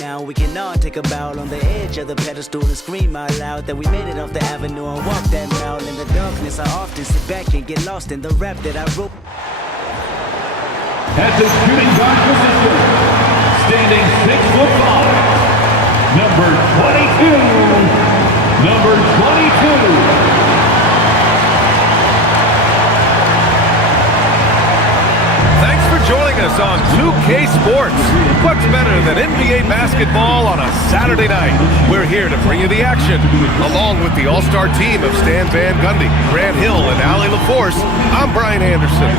Now we can all take a bow on the edge of the pedestal and scream out loud that we made it off the avenue and walk that mile. In the darkness, I often sit back and get lost in the rap that I wrote. At the shooting guard position, standing 6'5", number 22, number 22. Thanks for joining us on 2K Sports. What's better than NBA basketball on a Saturday night? We're here to bring you the action. Along with the all-star team of Stan Van Gundy, Grant Hill, and Ali LaForce, I'm Brian Anderson.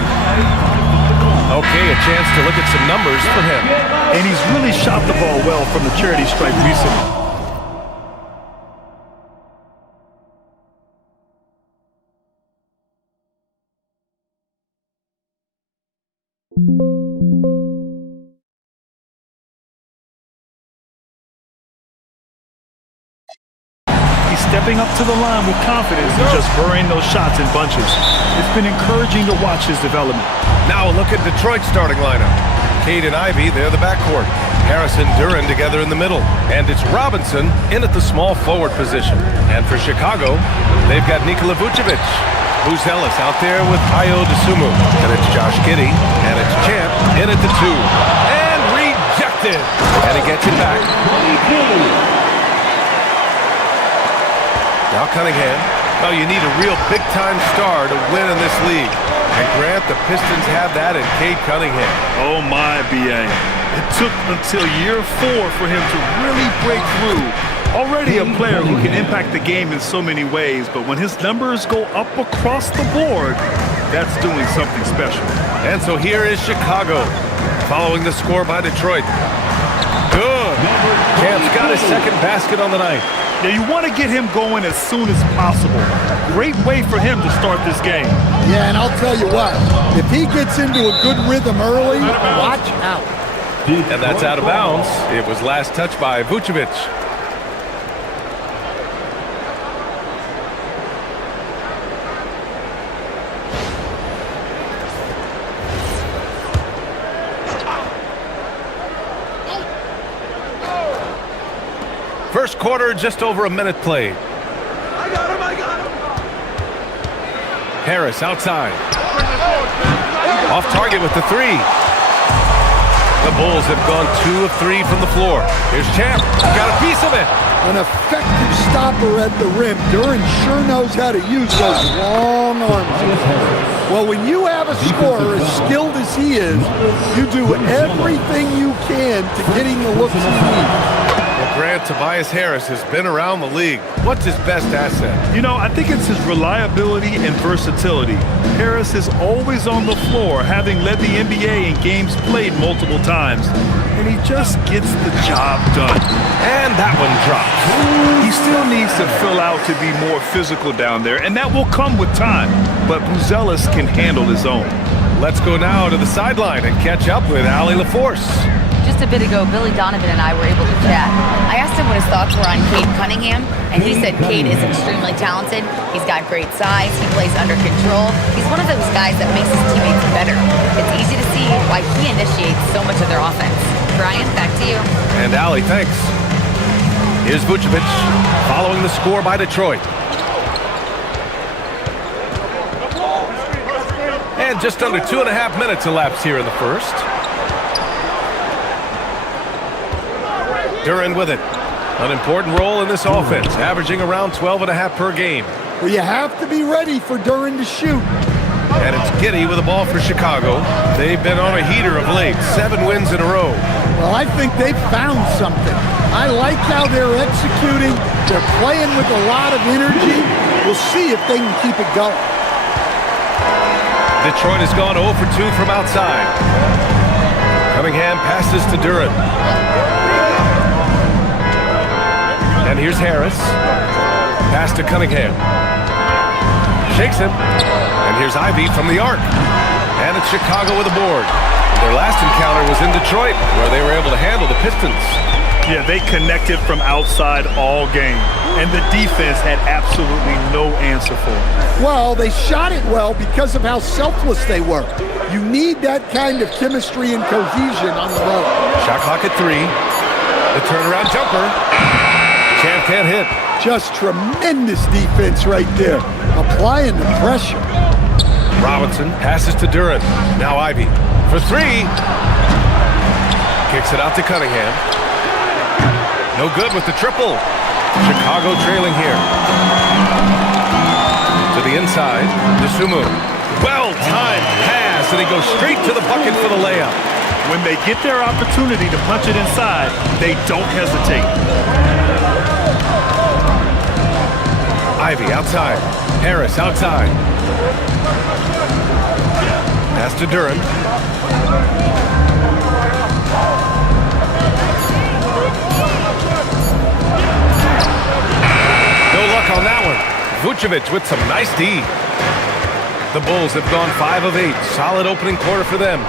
Okay, a chance to look at some numbers for him. And he's really shot the ball well from the charity stripe recently. He's stepping up to the line with confidence and just burying those shots in bunches. It's been encouraging to watch his development. Now a look at Detroit's starting lineup. Cade and Ivy, they're the backcourt. Harris and Duren together in the middle. And it's Robinson in at the small forward position. And for Chicago, they've got Nikola Vucevic. Ellis out there with Ayo Dosunmu. And it's Josh Giddey. And it's Champ in at the 2. And rejected. And he gets it back. Now Cunningham. Well, you need a real big-time star to win in this league. And Grant, the Pistons have that in Cade Cunningham. Oh my, B.A. It took until year 4 for him to really break through. Already a player who can impact the game in so many ways, but when his numbers go up across the board, that's doing something special. And so here is Chicago, following the score by Detroit. Good. Champ's got his second basket on the night. Now you want to get him going as soon as possible. Great way for him to start this game. Yeah, and I'll tell you what, if he gets into a good rhythm early, watch out. And that's out of bounds. It was last touched by Vucevic. First quarter, just over a minute played. I got him. Harris outside. Off target with the 3. The Bulls have gone 2 of 3 from the floor. Here's Champ. He got a piece of it. An effective stopper at the rim. Duren sure knows how to use those long arms. Well, when you have a scorer as skilled as he is, you do everything you can to get him the looks he needs. Grant, Tobias Harris has been around the league. What's his best asset? You know, I think it's his reliability and versatility. Harris is always on the floor, having led the NBA in games played multiple times. And he just gets the job done. And that one drops. He still needs to fill out to be more physical down there, and that will come with time. But Ellis can handle his own. Let's go now to the sideline and catch up with Ali LaForce. Just a bit ago, Billy Donovan and I were able to chat. I asked him what his thoughts were on Cade Cunningham, and he said Cade is extremely talented. He's got great size. He plays under control. He's one of those guys that makes his teammates better. It's easy to see why he initiates so much of their offense. Brian, back to you. And Ali, thanks. Here's Vucevic, following the score by Detroit. And just under 2.5 minutes elapsed here in the first. Duren with it. An important role in this offense, averaging around 12.5 per game. Well, you have to be ready for Duren to shoot. And it's Giddey with the ball for Chicago. They've been on a heater of late, 7 wins in a row. Well, I think they've found something. I like how they're executing. They're playing with a lot of energy. We'll see if they can keep it going. Detroit has gone 0 for 2 from outside. Cunningham passes to Duren. And here's Harris. Pass to Cunningham. Shakes him. And here's Ivy from the arc. And it's Chicago with a board. Their last encounter was in Detroit, where they were able to handle the Pistons. Yeah, they connected from outside all game. And the defense had absolutely no answer for it. Well, they shot it well because of how selfless they were. You need that kind of chemistry and cohesion on the road. Shot clock at 3. The turnaround jumper. Champ can't hit. Just tremendous defense right there, applying the pressure. Robinson passes to Duran. Now Ivy for three. Kicks it out to Cunningham. No good with the triple. Chicago trailing here. To the inside, DeSumo. Well-timed pass, and he goes straight to the bucket for the layup. When they get their opportunity to punch it inside, they don't hesitate. Ivy outside. Harris outside. Pass to Duran. No luck on that one. Vucevic with some nice D. The Bulls have gone 5 of 8. Solid opening quarter for them.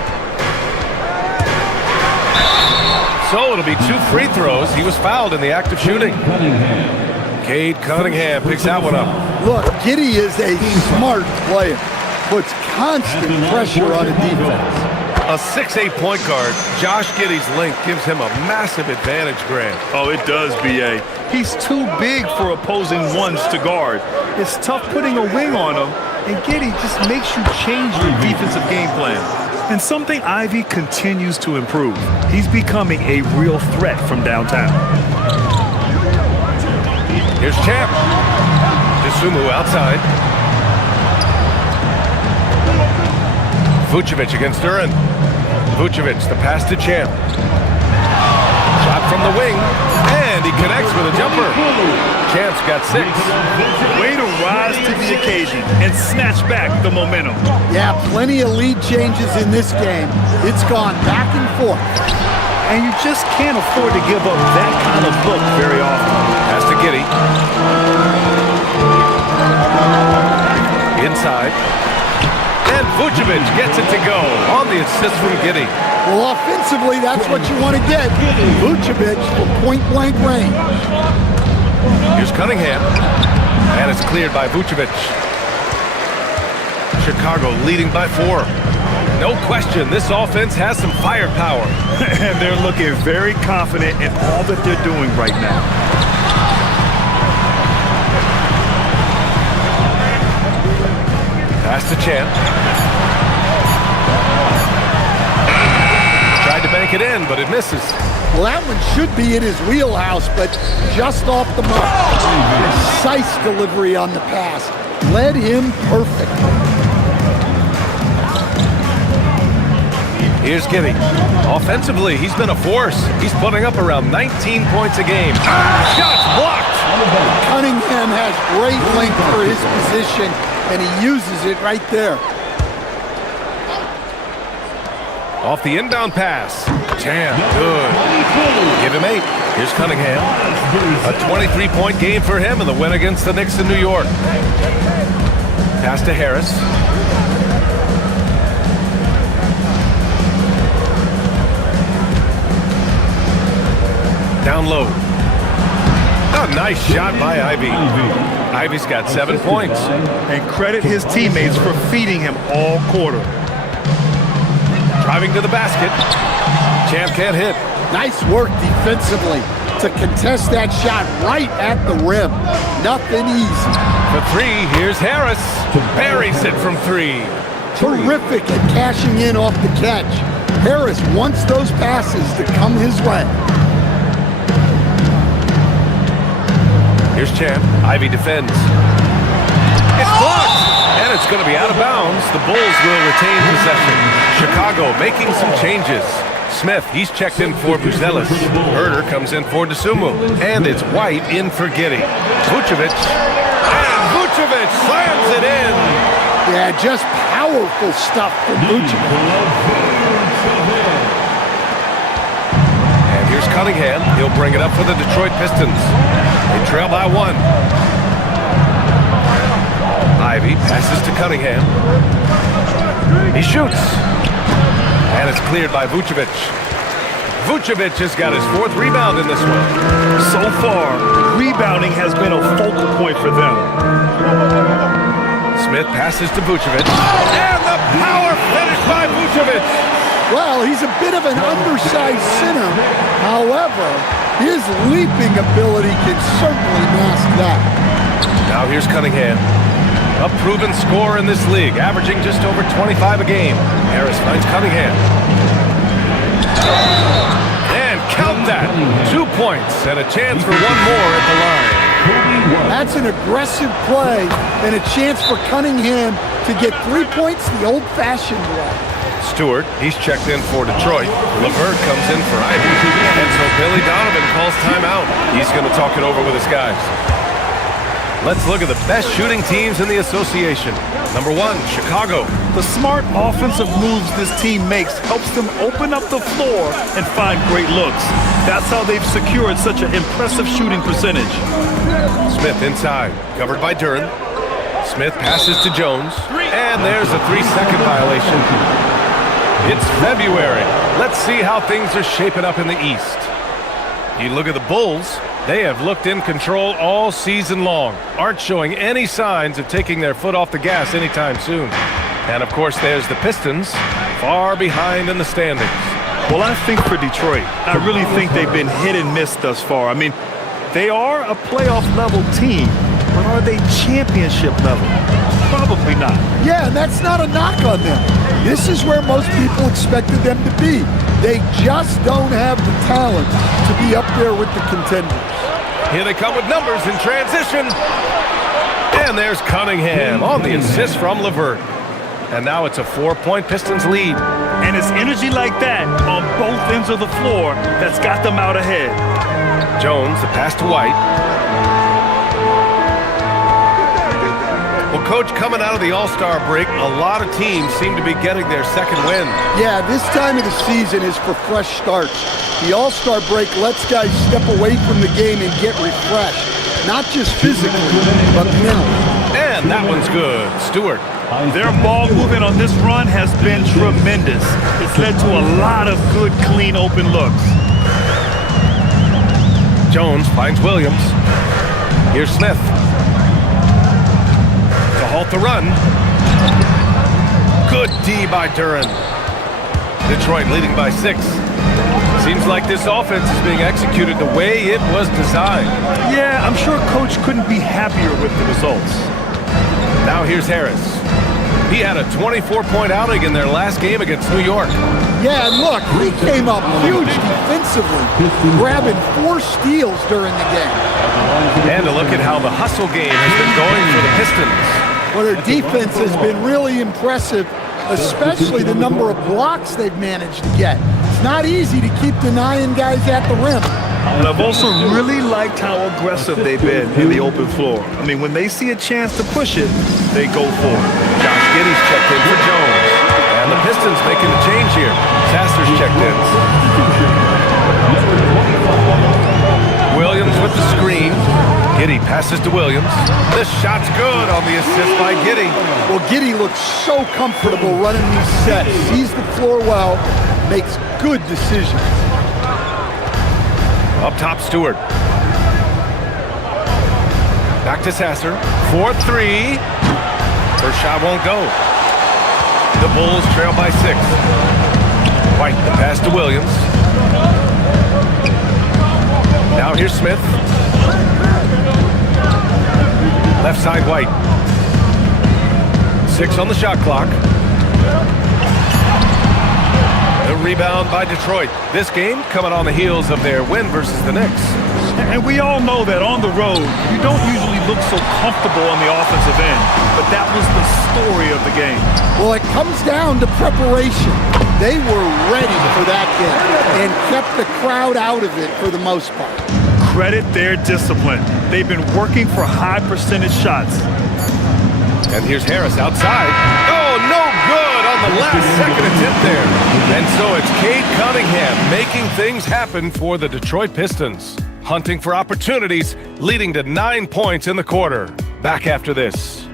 So it'll be 2 free throws. He was fouled in the act of shooting. Cade Cunningham picks that one up. Look, Giddey is a smart player. Puts constant pressure on a defense. A 6'8" point guard, Josh Giddey's length gives him a massive advantage, Grant. Oh, it does, B.A. He's too big for opposing ones to guard. It's tough putting a wing on him, and Giddey just makes you change your defensive game plan. And something Ivy continues to improve. He's becoming a real threat from downtown. Here's Champ. DeSumo outside. Vucevic against Duran. Vucevic, the pass to Champ. Shot from the wing, and he connects with a jumper. Champ's got 6. Way to rise to the occasion and snatch back the momentum. Yeah, plenty of lead changes in this game. It's gone back and forth. And you just can't afford to give up that kind of look very often. Pass to Giddey. Inside. And Vucevic gets it to go on the assist from Giddey. Well, offensively, that's what you want to get. Vucevic for point-blank range. Here's Cunningham. And it's cleared by Vucevic. Chicago leading by 4. No question, this offense has some firepower. And they're looking very confident in all that they're doing right now. Pass to Champ. Tried to bank it in, but it misses. Well, that one should be in his wheelhouse, but just off the mark. Precise delivery on the pass. Led him perfectly. Here's Giddey. Offensively, he's been a force. He's putting up around 19 points a game. Shots blocked! Cunningham has great length for his position, and he uses it right there. Off the inbound pass. Champ, good. Give him 8. Here's Cunningham. A 23-point game for him in the win against the Knicks in New York. Pass to Harris. Down low. A nice shot by Ivy. Ivy's got 7 points. And credit his teammates for feeding him all quarter. Driving to the basket. Champ can't hit. Nice work defensively to contest that shot right at the rim. Nothing easy. For 3, here's Harris. Buries it from 3. Terrific at cashing in off the catch. Harris wants those passes to come his way. Here's Champ. Ivy defends. It's blocked! And it's going to be out of bounds. The Bulls will retain possession. Chicago making some changes. Smith, he's checked in for Buzelis. Herder comes in for DeSumo. And it's White in for Giddey. Vucevic. And Vucevic slams it in. Yeah, just powerful stuff from Vucevic. And here's Cunningham. He'll bring it up for the Detroit Pistons. They trail by 1. Ivy passes to Cunningham. He shoots. And it's cleared by Vucevic. Vucevic has got his 4th rebound in this one. So far, rebounding has been a focal point for them. Smith passes to Vucevic. And the power finish by Vucevic. Well, he's a bit of an undersized center. However, His leaping ability can certainly mask that. Now here's Cunningham. A proven scorer in this league, averaging just over 25 a game. Harris finds Cunningham. And count that! 2 points and a chance for one more at the line. That's an aggressive play and a chance for Cunningham to get 3 points the old-fashioned way. Stewart, he's checked in for Detroit. LeVert comes in for Ivy. And so Billy Donovan calls timeout. He's going to talk it over with his guys. Let's look at the best shooting teams in the association. Number 1, Chicago. The smart offensive moves this team makes helps them open up the floor and find great looks. That's how they've secured such an impressive shooting percentage. Smith inside, covered by Duren. Smith passes to Jones, and there's a 3-second violation. It's February. Let's see how things are shaping up in the East. You look at the Bulls. They have looked in control all season long, aren't showing any signs of taking their foot off the gas anytime soon. And of course, there's the Pistons, far behind in the standings. Well, I think for Detroit, I really think they've been hit and miss thus far. I mean, they are a playoff-level team, but are they championship level? Probably not. Yeah, and that's not a knock on them. This is where most people expected them to be. They just don't have the talent to be up there with the contenders. Here they come with numbers in transition. And there's Cunningham on the assist from LeVert. And now it's a 4-point Pistons lead. And it's energy like that on both ends of the floor that's got them out ahead. Jones, the pass to White. Well, Coach, coming out of the All-Star break, a lot of teams seem to be getting their second win. Yeah, this time of the season is for fresh starts. The All-Star break lets guys step away from the game and get refreshed. Not just physically, but mentally. And that one's good. Stewart. Their ball movement on this run has been tremendous. It's led to a lot of good, clean, open looks. Jones finds Williams. Here's Smith. To halt the run. Good D by Duren. Detroit leading by 6. Seems like this offense is being executed the way it was designed. Yeah, I'm sure Coach couldn't be happier with the results. Now here's Harris. He had a 24-point outing in their last game against New York. Yeah, and look, he came up huge defensively, grabbing 4 steals during the game. And to look at how the hustle game has been going for the Pistons. Well, their defense has been really impressive, especially the number of blocks they've managed to get. It's not easy to keep denying guys at the rim. And I've also really liked how aggressive they've been in the open floor. I mean, when they see a chance to push it, they go for it. Josh Giddey's checked in for Jones. And the Pistons making a change here. Sasser's checked in. Williams with the screen. Giddey passes to Williams. This shot's good on the assist by Giddey. Well, Giddey looks so comfortable running these sets. Sees the floor well, makes good decisions. Up top, Stewart. Back to Sasser. 4-3. First shot won't go. The Bulls trail by 6. White, the pass to Williams. Now here's Smith. Left side, White. 6 on the shot clock. The rebound by Detroit. This game coming on the heels of their win versus the Knicks. And we all know that on the road, you don't usually look so comfortable on the offensive end. But that was the story of the game. Well, it comes down to preparation. They were ready for that game and kept the crowd out of it for the most part. Credit their discipline. They've been working for high percentage shots. And here's Harris outside. Oh, no good on the last second attempt there. And so it's Cade Cunningham making things happen for the Detroit Pistons. Hunting for opportunities, leading to 9 points in the quarter. Back after this.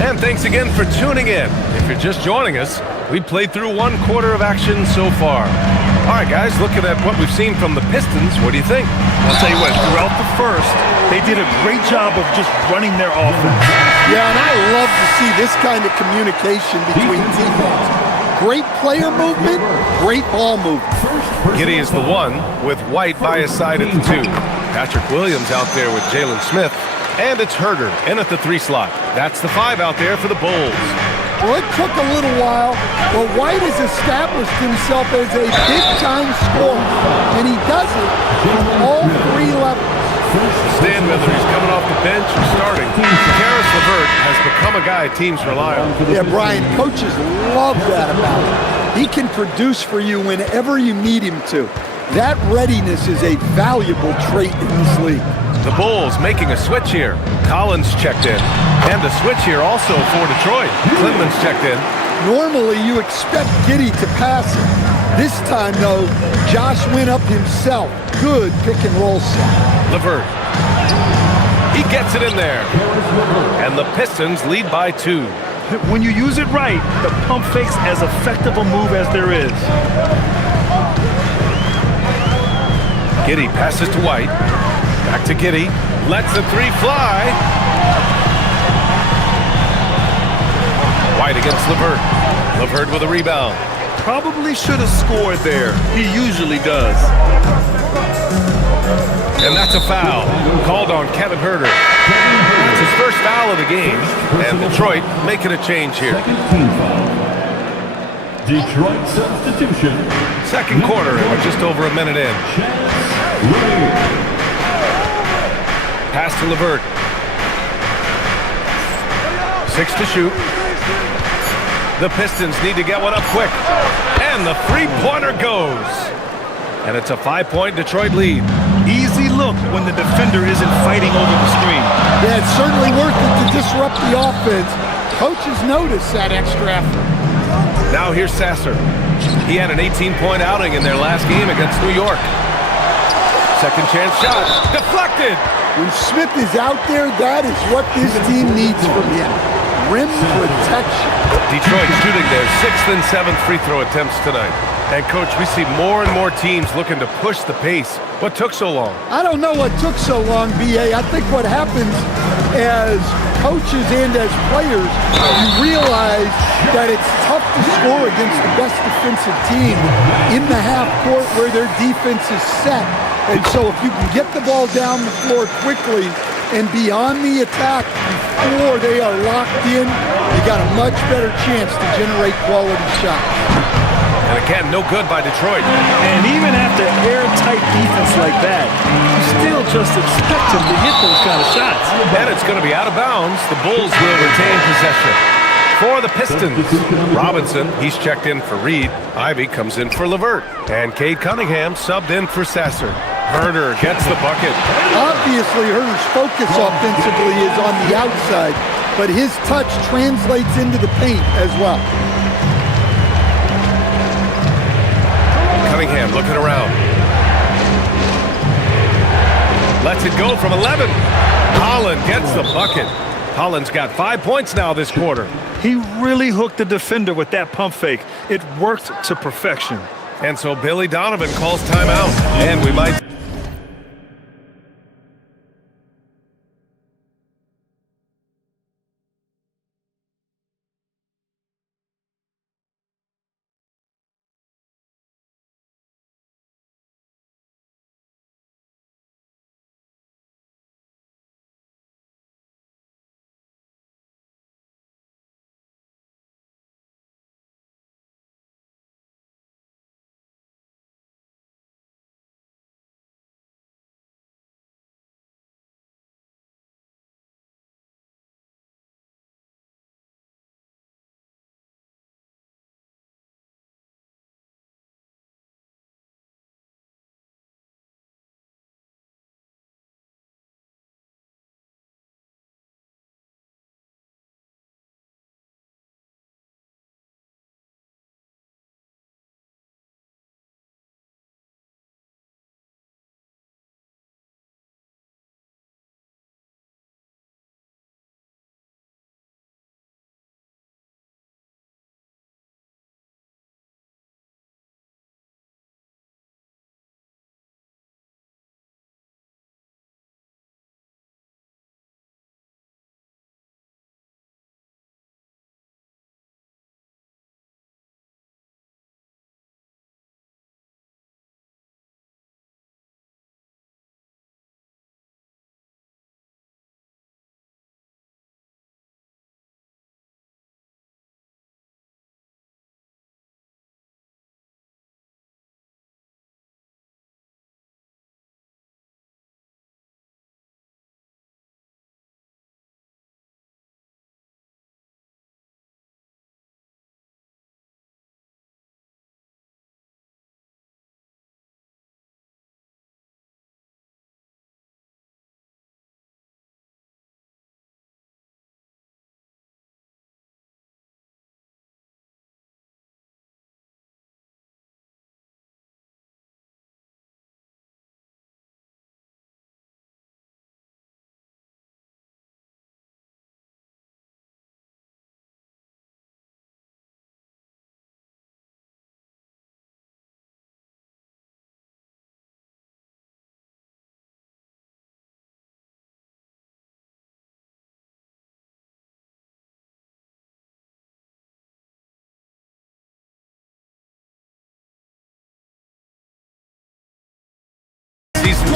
And thanks again for tuning in. If you're just joining us, we played through 1 quarter of action so far. All right, guys, looking at what we've seen from the Pistons, what do you think? I'll tell you what, throughout the first, they did a great job of just running their offense. Yeah, and I love to see this kind of communication between teammates. Great player movement, great ball movement. Giddey is the one with White by his side at the 2. Patrick Williams out there with Jalen Smith. And it's Herder in at the 3 slot. That's the 5 out there for the Bulls. Well, it took a little while, but White has established himself as a big-time scorer, and he does it from all 3 levels. Stan Miller, he's coming off the bench or starting. Karis LeVert has become a guy teams rely on. Yeah, Brian, coaches love that about him. He can produce for you whenever you need him to. That readiness is a valuable trait in this league. The Bulls making a switch here. Collins checked in. And a switch here also for Detroit. Clinton's checked in. Normally, you expect Giddey to pass it. This time, though, Josh went up himself. Good pick-and-roll set. LeVert. He gets it in there. And the Pistons lead by 2. When you use it right, the pump fake's as effective a move as there is. Giddey passes to White. Back to Giddey. Lets the 3 fly. White against LeVert. LeVert with a rebound. Probably should have scored there. He usually does. And that's a foul. Called on Kevin Herder. That's his first foul of the game. And Detroit making a change here. Detroit substitution. Second quarter, and we're just over a minute in. Pass to LeVert. 6 to shoot. The Pistons need to get one up quick. And the 3-pointer goes. And it's a 5-point Detroit lead. Easy look when the defender isn't fighting over the screen. Yeah, it's certainly worth it to disrupt the offense. Coaches notice that extra effort. Now here's Sasser. He had an 18-point outing in their last game against New York. Second chance shot. Deflected. When Smith is out there, that is what this team needs from him. Rim protection. Detroit shooting their 6th and 7th free throw attempts tonight. And, Coach, we see more and more teams looking to push the pace. What took so long? I don't know what took so long, B.A. I think what happens as coaches and as players, you realize that it's tough to score against the best defensive team in the half court where their defense is set. And so if you can get the ball down the floor quickly and be on the attack before they are locked in, you got a much better chance to generate quality shots. And again, no good by Detroit. And even after airtight defense like that, you still just expect him to hit those kind of shots. And it's going to be out of bounds. The Bulls will retain possession. For the Pistons, Robinson, he's checked in for Reed. Ivy comes in for LeVert. And Cade Cunningham subbed in for Sasser. Herder gets the bucket. Obviously, Herder's focus offensively is on the outside, but his touch translates into the paint as well. Cunningham looking around. Lets it go from 11. Holland gets the bucket. Holland's got 5 points now this quarter. He really hooked the defender with that pump fake. It worked to perfection. And so Billy Donovan calls timeout. And we might...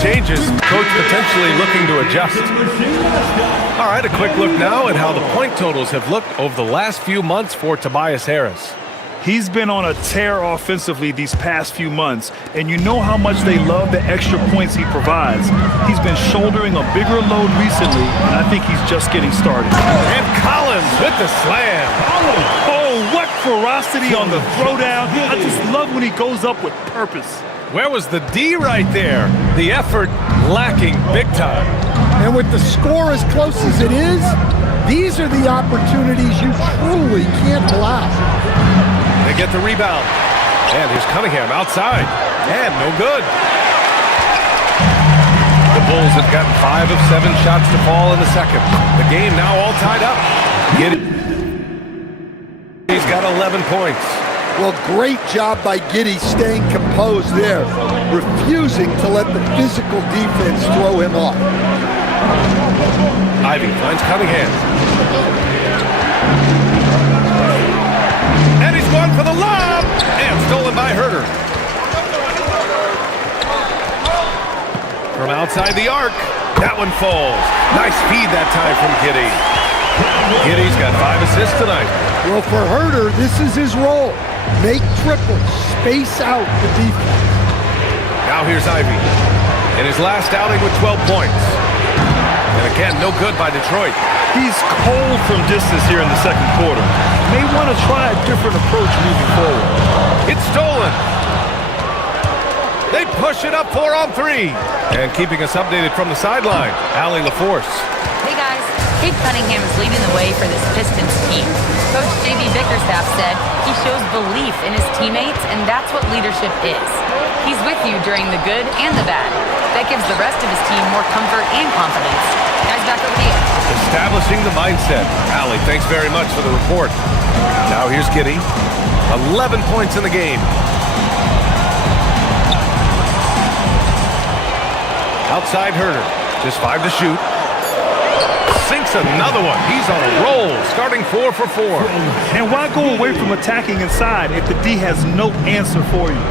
changes. Coach potentially looking to adjust. All right, a quick look now at how the point totals have looked over the last few months for Tobias Harris. He's been on a tear offensively these past few months, and you know how much they love the extra points he provides. He's been shouldering a bigger load recently, and I think he's just getting started. And Collins with the slam. Oh, what ferocity on the throwdown. I just love when he goes up with purpose. Where was the D right there? The effort lacking big time. And with the score as close as it is, these are the opportunities you truly can't allow. They get the rebound. And here's Cunningham outside. And no good. The Bulls have gotten 5 of 7 shots to fall in the second. The game now all tied up. He's got 11 points. Well, great job by Giddey staying composed there, refusing to let the physical defense throw him off. Ivy finds Cunningham. And he's going for the lob. And stolen by Herter. From outside the arc. That one falls. Nice feed that time from Giddey. Giddey's got 5 assists tonight. Well, for Herter, this is his role. Make triples, space out the defense. Now here's Ivy. In his last outing with 12 points. And again, no good by Detroit. He's cold from distance here in the second quarter. May want to try a different approach moving forward. It's stolen. They push it up 4 on 3. And keeping us updated from the sideline, Allie LaForce. Hey guys, Cade Cunningham is leading the way for this Pistons team. Coach J.B. Bickerstaff said he shows belief in his teammates, and that's what leadership is. He's with you during the good and the bad. That gives the rest of his team more comfort and confidence. Guys, back over to you. Establishing the mindset. Allie, thanks very much for the report. Now here's Giddey. 11 points in the game. Outside Herter. Just 5 to shoot. Sinks another one. He's on a roll, starting 4 for 4. And why go away from attacking inside if the D has no answer for you?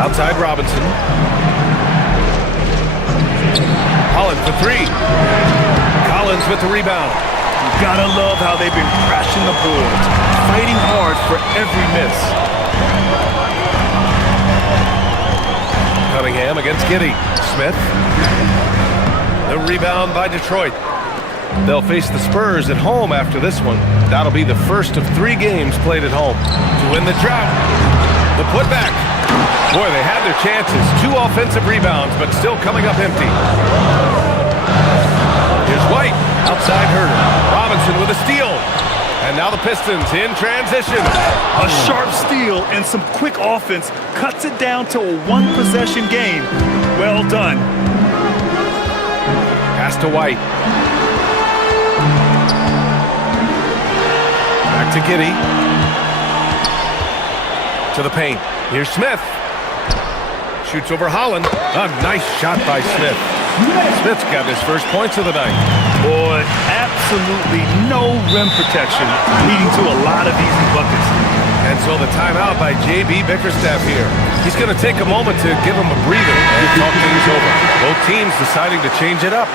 Outside Robinson. Collins for 3. Collins with the rebound. You gotta love how they've been crashing the boards, fighting hard for every miss. Cunningham against Giddey. Smith. The rebound by Detroit. They'll face the Spurs at home after this one. That'll be the first of 3 games played at home to win the drought. The putback. Boy, they had their chances. 2 offensive rebounds, but still coming up empty. Here's White. Outside Herter. Robinson with a steal. And now the Pistons in transition. A sharp steal and some quick offense cuts it down to a 1-possession game. Well done. Pass to White. Back to Giddey. To the paint. Here's Smith. Shoots over Holland. A nice shot by Smith. Smith's got his first points of the night. Boy, absolutely no rim protection, leading to a lot of easy buckets. And so the timeout by J.B. Bickerstaff here. He's going to take a moment to give him a breather and talk things over. Both teams deciding to change it up.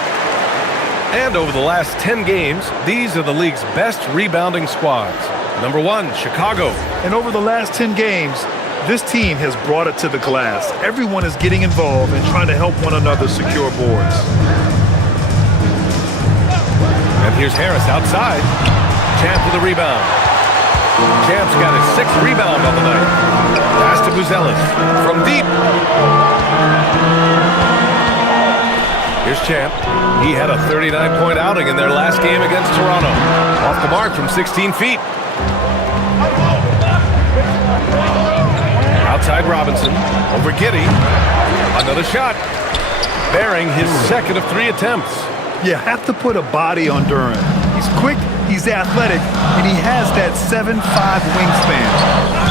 And over the last 10 games, these are the league's best rebounding squads. Number 1, Chicago. And over the last 10 games, this team has brought it to the glass. Everyone is getting involved and trying to help one another secure boards. And here's Harris outside. Champ with the rebound. Champ's got his 6th rebound on the night. Pass to Buzelis from deep. Here's Champ. He had a 39-point outing in their last game against Toronto. Off the mark from 16 feet. Outside Robinson. Over Giddey. Another shot. Bearing his 2nd of 3 attempts. You have to put a body on Durant. He's quick, he's athletic, and he has that 7'5" wingspan.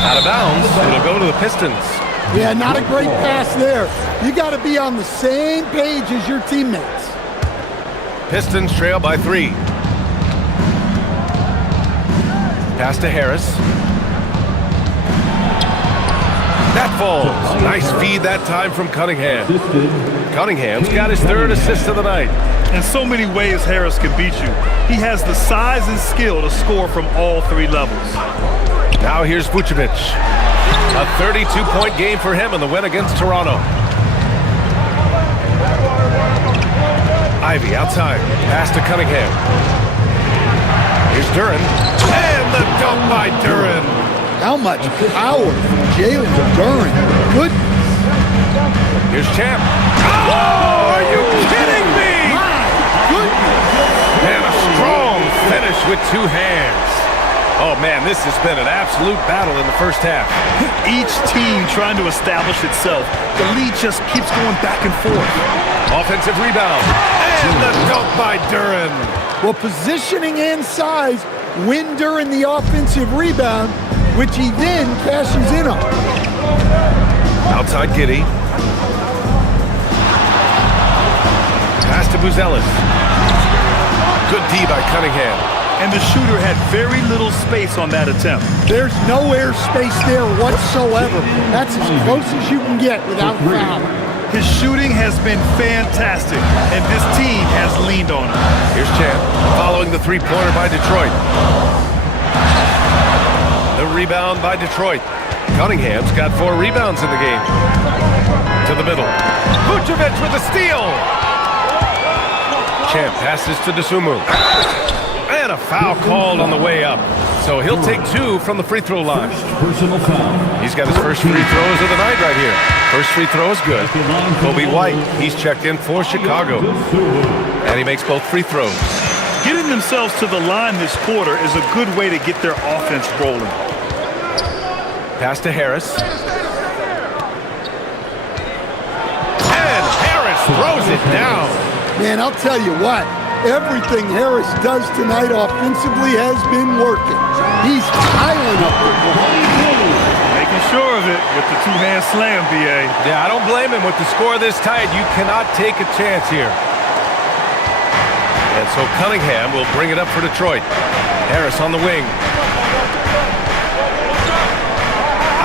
Out of bounds. It'll go to the Pistons. Yeah, not a great pass there. You got to be on the same page as your teammates. Pistons trail by 3. Pass to Harris. That falls. Nice feed that time from Cunningham. Cunningham's got his third assist of the night. In so many ways, Harris can beat you. He has the size and skill to score from all three levels. Now here's Vucevic. A 32-point game for him in the win against Toronto. Ivy outside. Pass to Cunningham. Here's Duren. And the dunk by Duren. How much power from Jalen Duren. Good. Here's Champ. Oh, are you kidding me? And a strong finish with two hands. Oh, man, this has been an absolute battle in the first half. Each team trying to establish itself. The lead just keeps going back and forth. Offensive rebound. And the dunk by Duren. Well, positioning and size win Duren the offensive rebound, which he then cashes in on. Outside Giddey. Pass to Buzelis. Good D by Cunningham. And the shooter had very little space on that attempt. There's no air space there whatsoever. That's as close as you can get without foul. His shooting has been fantastic, and this team has leaned on him. Here's Champ, following the three-pointer by Detroit. The rebound by Detroit. Cunningham's got 4 rebounds in the game. To the middle. Vucevic with a steal. Champ passes to Dosunmu. And a foul called on the way up. So he'll take 2 from the free throw line. Personal foul. He's got his first free throws of the night right here. First free throw is good. Kobe White, he's checked in for Chicago. And he makes both free throws. Getting themselves to the line this quarter is a good way to get their offense rolling. Pass to Harris. And Harris throws it down. Man, I'll tell you what. Everything Harris does tonight offensively has been working. He's piling up the ball. Making sure of it with the two-hand slam, B.A. Yeah, I don't blame him. With the score this tight, you cannot take a chance here. And so Cunningham will bring it up for Detroit. Harris on the wing.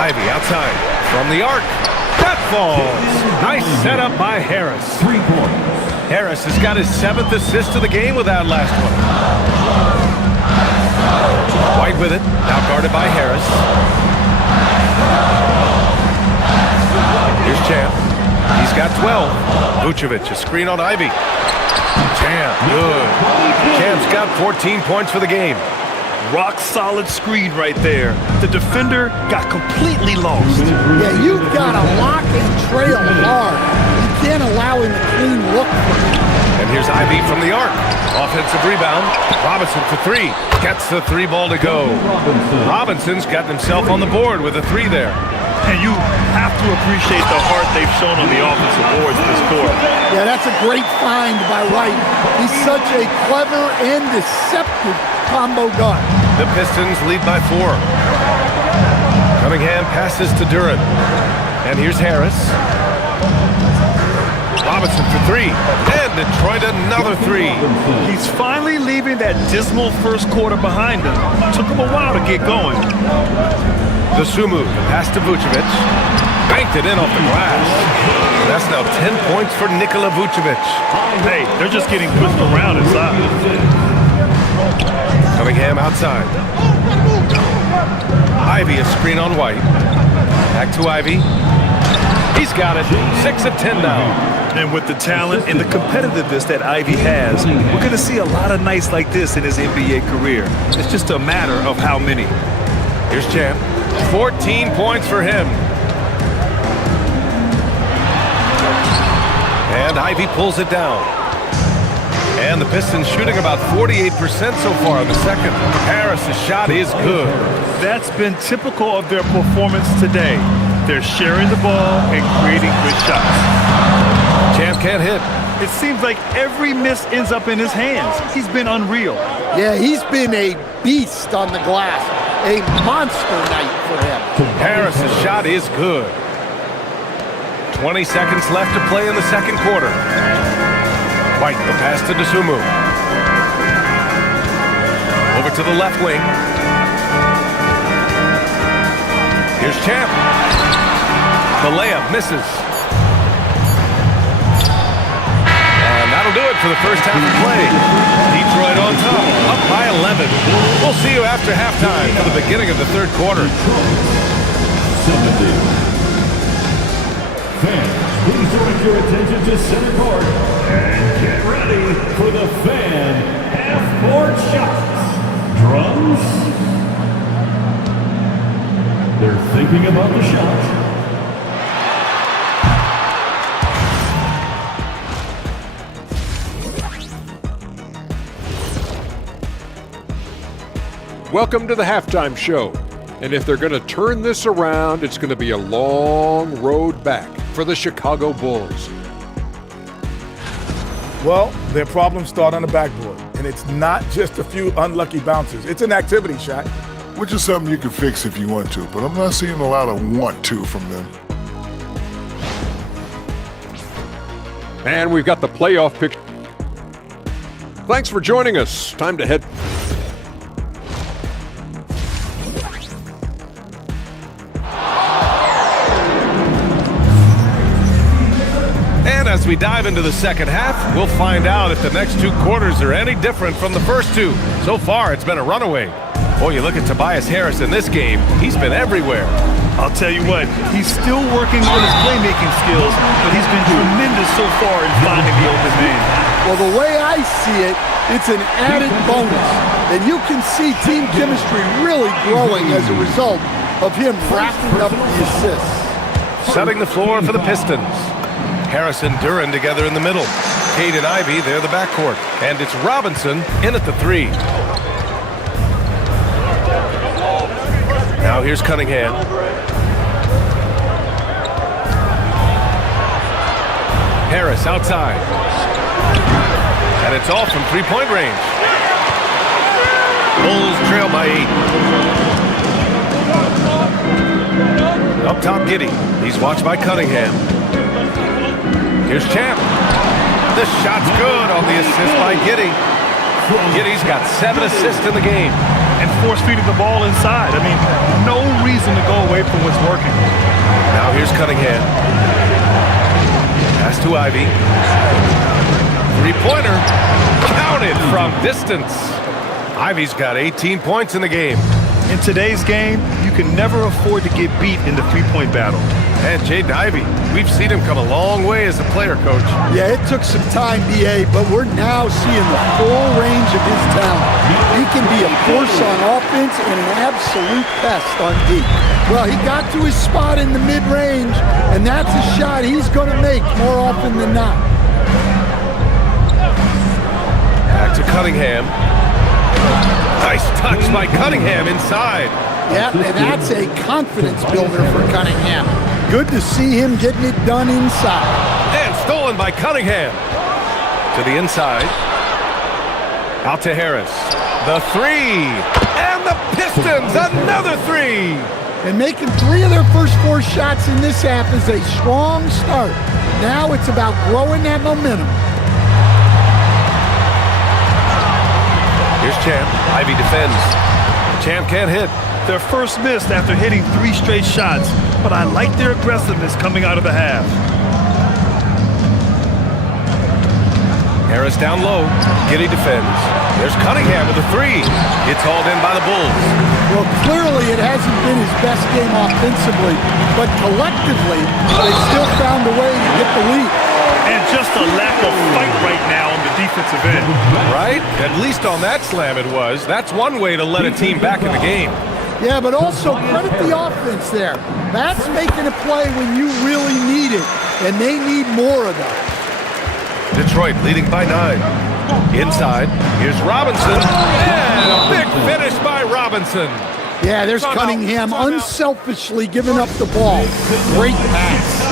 Ivy outside. From the arc. That falls. Nice setup by Harris. 3 points. Harris has got his 7th assist of the game with that last one. White with it. Now guarded by Harris. Here's Champ. He's got 12. Vucevic, a screen on Ivy. Champ, good. Champ's got 14 points for the game. Rock solid screen right there. The defender got completely lost. Yeah, you've got to lock and trail hard. You can't allow him a clean look for him. And here's Ivy from the arc. Offensive rebound. Robinson for 3. Gets the 3 ball to go. Robinson's got himself on the board with a 3 there. And you have to appreciate the heart they've shown on the offensive boards this quarter. Yeah, that's a great find by White. He's such a clever and deceptive combo guard. The Pistons lead by 4. Cunningham passes to Duren. And here's Harris. Robinson for 3. And Detroit another 3. He's finally leaving that dismal first quarter behind him. Took him a while to get going. Dosunmu, pass to Vucevic. Banked it in off the glass. That's now 10 points for Nikola Vucevic. Hey, they're just getting pushed around inside. Cunningham outside. Ivy, a screen on White. Back to Ivy. He's got it. 6 of 10 now. And with the talent and the competitiveness that Ivy has, we're going to see a lot of nights like this in his NBA career. It's just a matter of how many. Here's Champ. 14 points for him. And Ivy pulls it down. And the Pistons shooting about 48% so far in the second. Harris' shot is good. That's been typical of their performance today. They're sharing the ball and creating good shots. Champ can't hit. It seems like every miss ends up in his hands. He's been unreal. Yeah, he's been a beast on the glass. A monster night for him. Harris' shot is good. 20 seconds left to play in the second quarter. White, the pass to Dosunmu. Over to the left wing. Here's Champ. The layup misses. And that'll do it for the first half of play. Detroit on top, up by 11. We'll see you after halftime for the beginning of the third quarter. 70. Fans, please direct your attention to center court and get ready for the fan half-court shots. Drums. They're thinking about the shot. Welcome to the halftime show. And if they're going to turn this around, it's going to be a long road back for the Chicago Bulls. Well, their problems start on the backboard, and it's not just a few unlucky bounces. It's an activity, Shaq. Which is something you can fix if you want to, but I'm not seeing a lot of want to from them. And we've got the playoff picture. Thanks for joining us. Time to head. And as we dive into the second half, we'll find out if the next two quarters are any different from the first two. So far, it's been a runaway. Boy, you look at Tobias Harris in this game, he's been everywhere. I'll tell you what, he's still working on his playmaking skills, but he's been tremendous so far in finding the open man. Well, the way I see it, it's an added bonus. And you can see team chemistry really growing as a result of him racking up the assists. Setting the floor for the Pistons. Harris and Duran together in the middle. Cade and Ivy, they're the backcourt. And it's Robinson in at the three. Now here's Cunningham. Harris outside. And it's off from three-point range. Bulls trail by 8. Up top, Giddey. He's watched by Cunningham. Here's Champ. The shot's good on the assist by Giddey. Giddey's got 7 assists in the game. And force-feeding the ball inside. I mean, no reason to go away from what's working. Now here's Cunningham. Pass to Ivy. Three-pointer. Counted from distance. Ivy's got 18 points in the game. In today's game, you can never afford to get beat in the three-point battle. And Jaden Ivey, we've seen him come a long way as a player, Coach. Yeah, it took some time, B.A., but we're now seeing the full range of his talent. He can be a force on offense and an absolute pest on D. Well, he got to his spot in the mid-range, and that's a shot he's going to make more often than not. Back to Cunningham. Nice touch by Cunningham inside. Yeah, and that's a confidence builder for Cunningham. Good to see him getting it done inside. And stolen by Cunningham. To the inside. Out to Harris. The three. And the Pistons, another three. And making 3 of their first 4 shots in this half is a strong start. Now it's about growing that momentum. Here's Champ. Ivy defends. Champ can't hit. Their first miss after hitting 3 straight shots, but I like their aggressiveness coming out of the half. Harris down low. Giddey defends. There's Cunningham with a three. It's hauled in by the Bulls. Well, clearly it hasn't been his best game offensively, but collectively, they still found a way to get the lead. And just a lack of fight right now on the defensive end. Right? At least on that slam it was. That's one way to let a team back in the game. Yeah, but also credit the offense there. That's making a play when you really need it, and they need more of that. Detroit leading by 9. Inside, here's Robinson. And a big finish by Robinson. Yeah, there's Cunningham unselfishly giving up the ball. Great pass.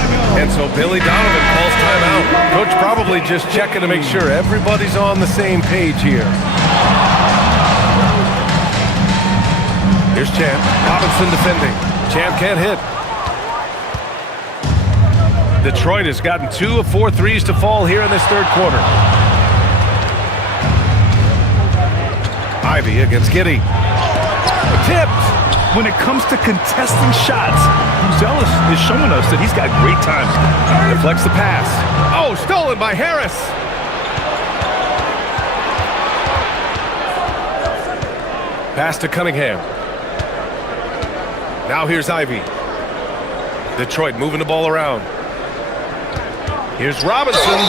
And so Billy Donovan calls timeout. Coach probably just checking to make sure everybody's on the same page here. Here's Champ. Robinson defending. Champ can't hit. Detroit has gotten 2 of 4 threes to fall here in this third quarter. Ivy against Giddey. Tipped. when it comes to contesting shots, Buzelis is showing us that he's got great timing. Deflects the pass. Oh, stolen by Harris. Pass to Cunningham. Now here's Ivy. Detroit moving the ball around. Here's Robinson.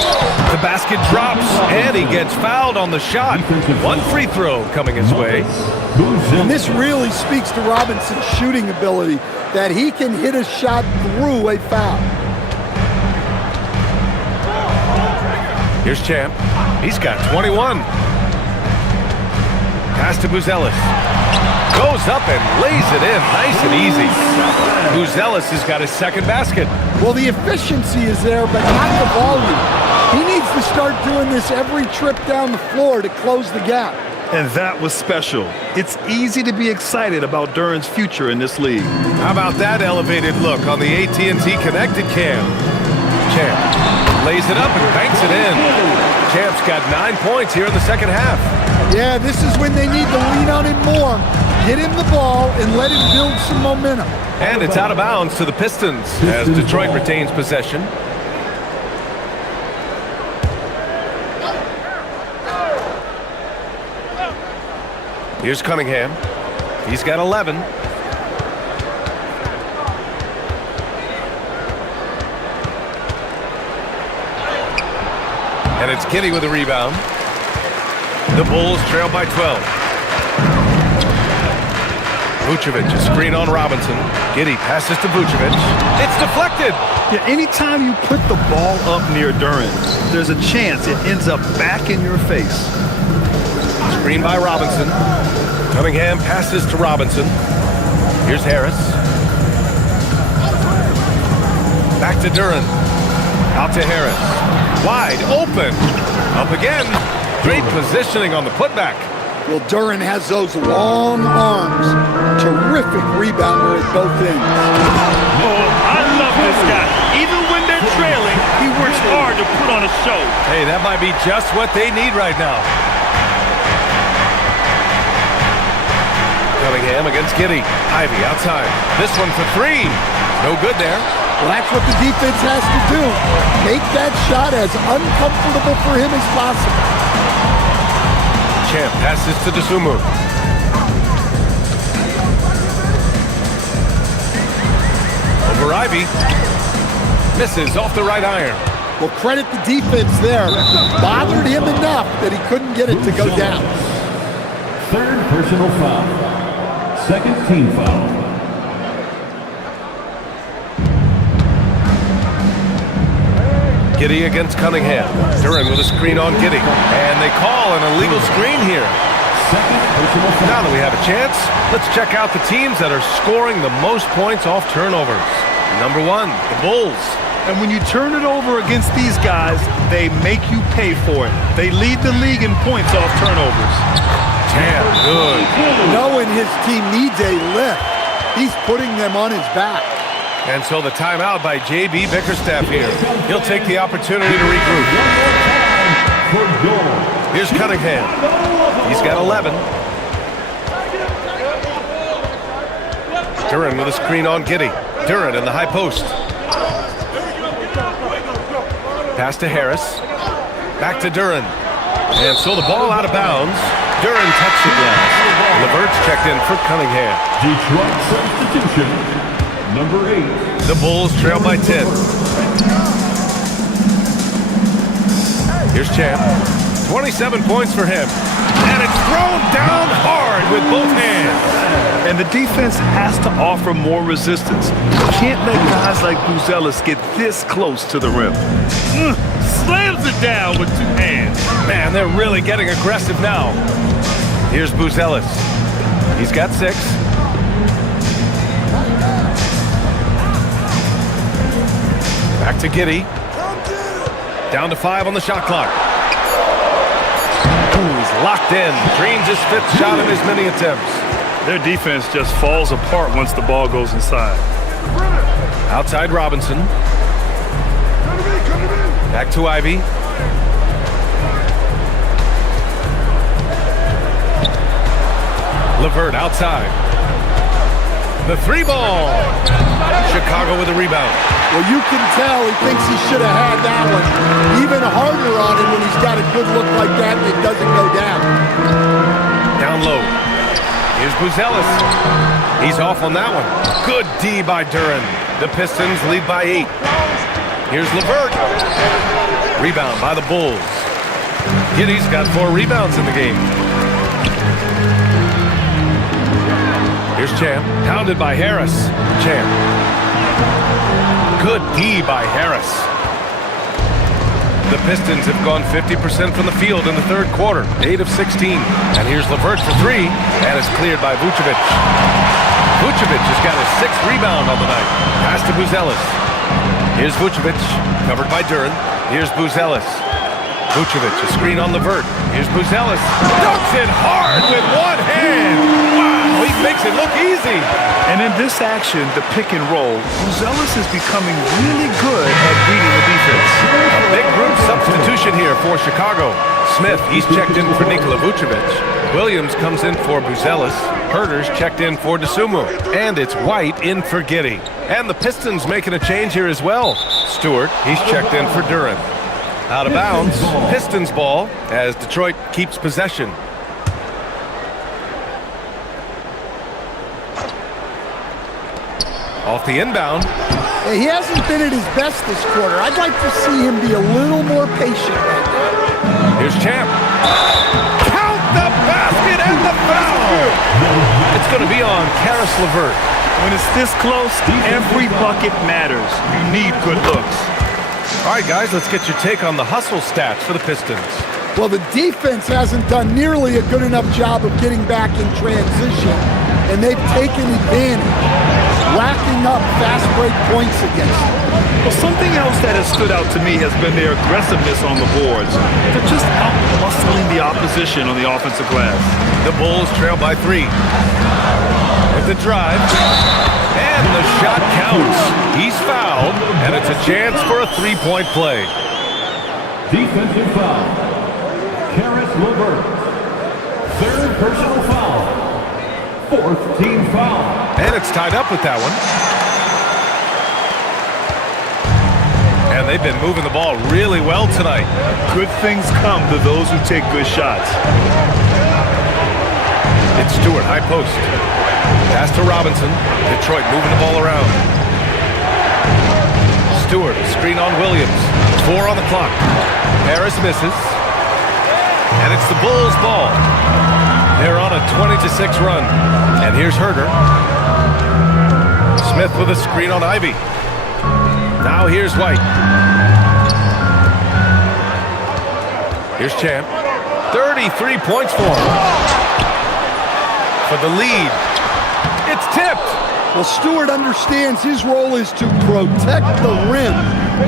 The basket drops, and he gets fouled on the shot. One free throw coming his way. And this really speaks to Robinson's shooting ability, that he can hit a shot through a foul. Here's Champ. He's got 21. Pass to Buzelis. Goes up and lays it in nice and easy. Buzelis has got his second basket. Well, the efficiency is there, but not the volume. He needs to start doing this every trip down the floor to close the gap. And that was special. It's easy to be excited about Duren's future in this league. How about that elevated look on the AT&T connected cam? Champ lays it up and banks it in. Champ's got 9 points here in the second half. Yeah, this is when they need to lean on him more. Get him the ball and let him build some momentum. And it's out of bounds to the Pistons as Detroit retains possession. Here's Cunningham. He's got 11. And it's Giddey with a rebound. The Bulls trail by 12. Vucevic, a screen on Robinson. Giddey passes to Vucevic. It's deflected. Yeah, anytime you put the ball up near Duren, there's a chance it ends up back in your face. Screen by Robinson. Cunningham passes to Robinson. Here's Harris. Back to Duren. Out to Harris. Wide open. Up again. Great positioning on the putback. Well, Duren has those long arms. Terrific rebounder at both ends. Oh, I love this guy. Even when they're trailing, he works hard to put on a show. Hey, that might be just what they need right now. Cunningham against Giddey. Ivy outside. This one for three. No good there. Well, that's what the defense has to do. Make that shot as uncomfortable for him as possible. Champ passes to Dosunmu. Over Ivy. Misses off the right iron. Well, credit the defense there. Bothered him enough that he couldn't get it to go down. Third personal foul. Second team foul. Giddey against Cunningham. Duren with a screen on Giddey. And they call an illegal screen here. Now that we have a chance, let's check out the teams that are scoring the most points off turnovers. Number one, the Bulls. And when you turn it over against these guys, they make you pay for it. They lead the league in points off turnovers. Damn good. Knowing his team needs a lift, he's putting them on his back. And so the timeout by J.B. Bickerstaff here. He'll take the opportunity to regroup. Here's Cunningham. He's got 11. Duren with a screen on Giddey. Duren in the high post. Pass to Harris. Back to Duren. And so the ball out of bounds. Duren touched the glass. LeVert's checked in for Cunningham. Detroit substitution. Number 8. The Bulls trail by 10. Here's Champ. 27 points for him. And it's thrown down hard with both hands. And the defense has to offer more resistance. You can't let guys like Buzelis get this close to the rim. Slams it down with two hands. Man, they're really getting aggressive now. Here's Buzelis. He's got 6. Back to Giddey. Down to 5 on the shot clock. Ooh, he's locked in. Dreams his 5th shot of his many attempts. Their defense just falls apart once the ball goes inside. Outside Robinson. Back to Ivy. LeVert outside. The three ball. Chicago with a rebound. Well, you can tell he thinks he should have had that one even harder on him when he's got a good look like that and it doesn't go down. Down low. Here's Buzelis. He's off on that one. Good D by Duran. The Pistons lead by 8. Here's LeVert. Rebound by the Bulls. Giddey's got 4 rebounds in the game. Here's Champ. Pounded by Harris. Champ. Good D by Harris. The Pistons have gone 50% from the field in the third quarter. 8 of 16. And here's LeVert for 3. And it's cleared by Vucevic. Vucevic has got his 6th rebound on the night. Pass to Buzelis. Here's Vucevic. Covered by Duran. Here's Buzelis. Vucevic, a screen on LeVert. Here's Buzelis. Dunks it hard with one hand. Wow, he makes it look easy. And in this action, the pick and roll, Buzelis is becoming really good at reading the defense. A big group substitution here for Chicago. Smith, he's checked in for Nikola Vucevic. Williams comes in for Buzelis. Herter's checked in for DeSumo. And it's White in for Giddey. And the Pistons making a change here as well. Stewart, he's checked in for Duran. Out of bounds, Pistons ball as Detroit keeps possession. Off the inbound. He hasn't been at his best this quarter. I'd like to see him be a little more patient right now. Here's Champ. Count the basket and the foul! It's going to be on Karis LeVert. When it's this close, every bucket matters. You need good looks. All right, guys, let's get your take on the hustle stats for the Pistons. Well, the defense hasn't done nearly a good enough job of getting back in transition, and they've taken advantage, racking up fast break points against them. Well, something else that has stood out to me has been their aggressiveness on the boards. They're just out-muscling the opposition on the offensive glass. The Bulls trail by 3. With the drive. And the shot counts. He's fouled, and it's a chance for a 3-point play. Defensive foul. Karis LeVert. 3rd personal foul. 4th team foul. And it's tied up with that one. And they've been moving the ball really well tonight. Good things come to those who take good shots. It's Stewart, high post. Pass to Robinson. Detroit moving the ball around. Stewart, screen on Williams. 4 on the clock. Harris misses. And it's the Bulls' ball. They're on a 20-6 run. And here's Herter. Smith with a screen on Ivy. Now here's White. Here's Champ. 33 points for him. For the lead. It's tipped. Well, Stewart understands his role is to protect the rim,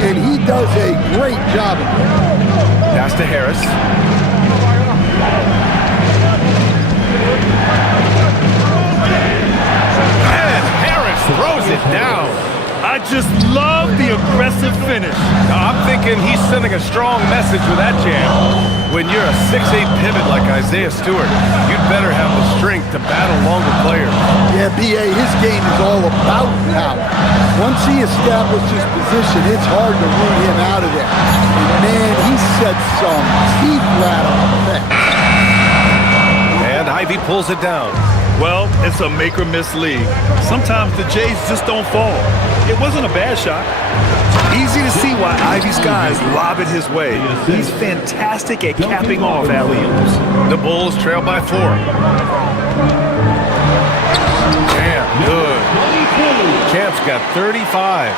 and he does a great job of it. Pass to Harris. And Harris throws it down. I just love the aggressive finish. I'm thinking he's sending a strong message with that jam. When you're a 6'8 pivot like Isaiah Stewart, you'd better have the strength to battle longer players. Yeah, B.A., his game is all about power. Once he establishes position, it's hard to root him out of there. And man, he set some teeth-rattling effect. And Ivy pulls it down. Well, it's a make-or-miss league. Sometimes the Jays just don't fall. It wasn't a bad shot. Easy to see why Ivy's guys lob it his way. He's fantastic at capping off alley-oops. The Bulls trail by 4. Champ, good. Champ's got 35.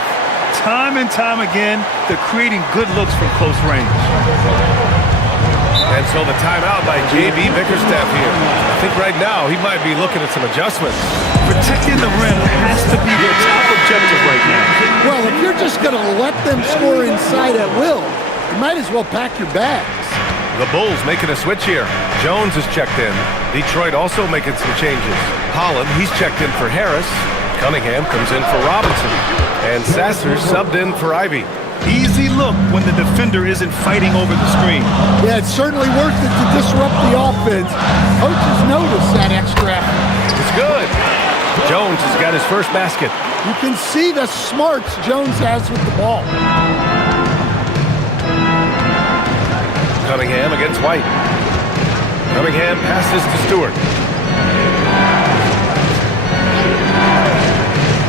Time and time again, they're creating good looks from close range. And so the timeout by J.B. Bickerstaff here. I think right now he might be looking at some adjustments. Protecting the rim has to be their top objective right now. Well, if you're just going to let them score inside at will, you might as well pack your bags. The Bulls making a switch here. Jones is checked in. Detroit also making some changes. Holland, he's checked in for Harris. Cunningham comes in for Robinson. And Sasser subbed in for Ivy. Easy look when the defender isn't fighting over the screen. Yeah, it's certainly worth it to disrupt the offense. Coaches notice that extra effort. It's good. Jones has got his first basket. You can see the smarts Jones has with the ball. Cunningham against White. Cunningham passes to Stewart.